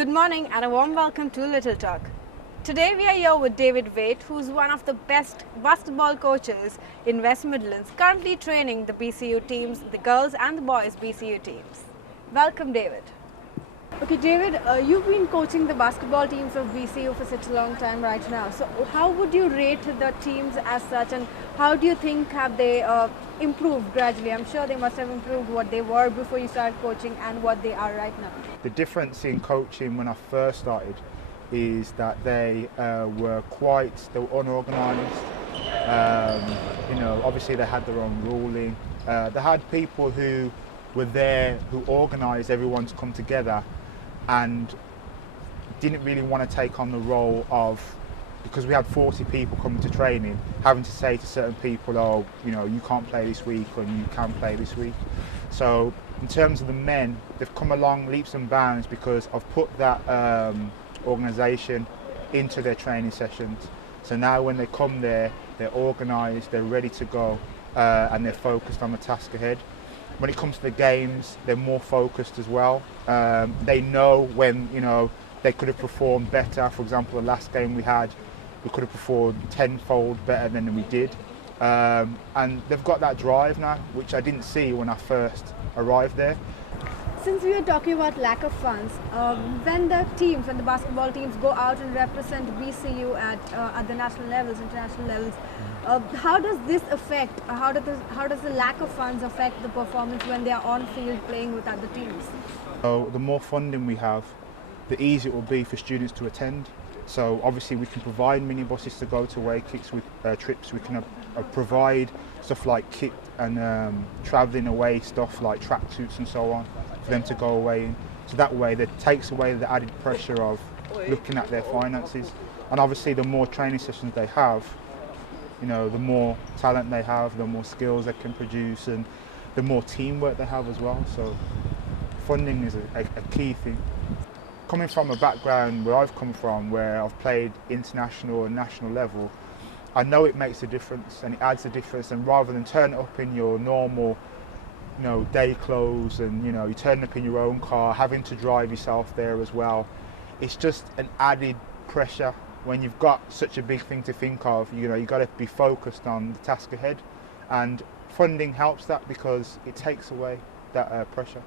Good morning and a warm welcome to Little Talk. Today we are here with David Waite, who's one of the best basketball coaches in West Midlands, currently training the BCU teams, the girls and the boys BCU teams. Welcome, David. Okay, David, you've been coaching the basketball teams of BCU for such a long time right now. So how would you rate the teams as such, and how do you think have they improved gradually? I'm sure they must have improved what they were before you started coaching and what they are right now. The difference in coaching when I first started is that they were unorganised. Obviously they had their own ruling. They had people who were there who organised everyone to come together and didn't really want to take on the role of, because we had 40 people coming to training, having to say to certain people, oh, you can't play this week or you can play this week. So in terms of the men, they've come along leaps and bounds because I've put that organisation into their training sessions. So now when they come there, they're organised, they're ready to go, and they're focused on the task ahead. When it comes to the games, they're more focused as well. They know when they could have performed better. For example, the last game we had, we could have performed tenfold better than we did. And they've got that drive now, which I didn't see when I first arrived there. Since we are talking about lack of funds, when the basketball teams go out and represent BCU at the national levels, international levels, how does this affect, how does the lack of funds affect the performance when they are on field playing with other teams? So the more funding we have, the easier it will be for students to attend. So obviously we can provide minibuses to go to away kicks with trips. We can provide stuff like kit and travelling away stuff like tracksuits and so on for them to go away in. So that way that takes away the added pressure of looking at their finances. And obviously the more training sessions they have, the more talent they have, the more skills they can produce, and the more teamwork they have as well. So funding is a key thing. Coming from a background where I've come from, where I've played international and national level, I know it makes a difference and it adds a difference. And rather than turn up in your normal, day clothes and you turn up in your own car, having to drive yourself there as well, it's just an added pressure. When you've got such a big thing to think of, you've got to be focused on the task ahead, and funding helps that because it takes away that pressure.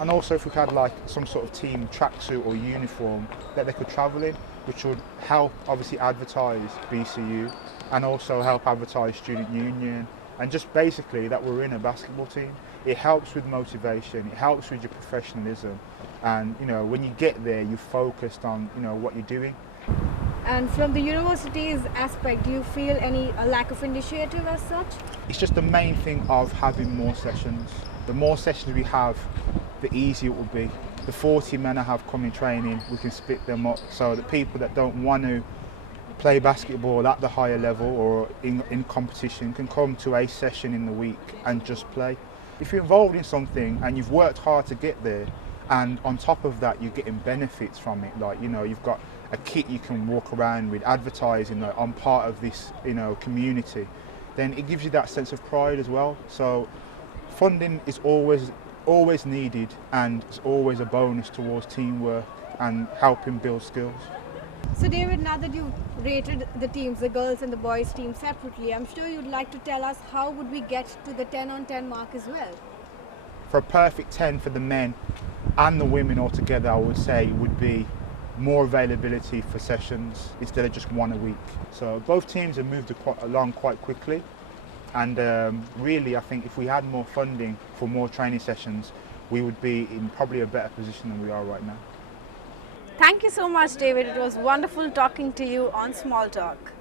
And also if we had like some sort of team tracksuit or uniform that they could travel in, which would help obviously advertise BCU and also help advertise Student Union, and just basically that we're in a basketball team. It helps with motivation, it helps with your professionalism, and when you get there you're focused on what you're doing. And from the university's aspect, do you feel any lack of initiative as such? It's just the main thing of having more sessions. The more sessions we have, the easier it will be. The 40 men I have coming training, we can split them up so that people that don't want to play basketball at the higher level or in competition can come to a session in the week and just play. If you're involved in something and you've worked hard to get there, and on top of that you're getting benefits from it, like you've got a kit you can walk around with, advertising that I'm part of this community, then it gives you that sense of pride as well. So funding is always needed, and it's always a bonus towards teamwork and helping build skills. So David, now that you've rated the teams, the girls and the boys team separately, I'm sure you'd like to tell us how would we get to the 10 on 10 mark as well? For a perfect 10 for the men and the women altogether, I would say it would be more availability for sessions instead of just one a week. So both teams have moved along quite quickly, and really I think if we had more funding for more training sessions, we would be in probably a better position than we are right now. Thank you so much, David. It was wonderful talking to you on Small Talk.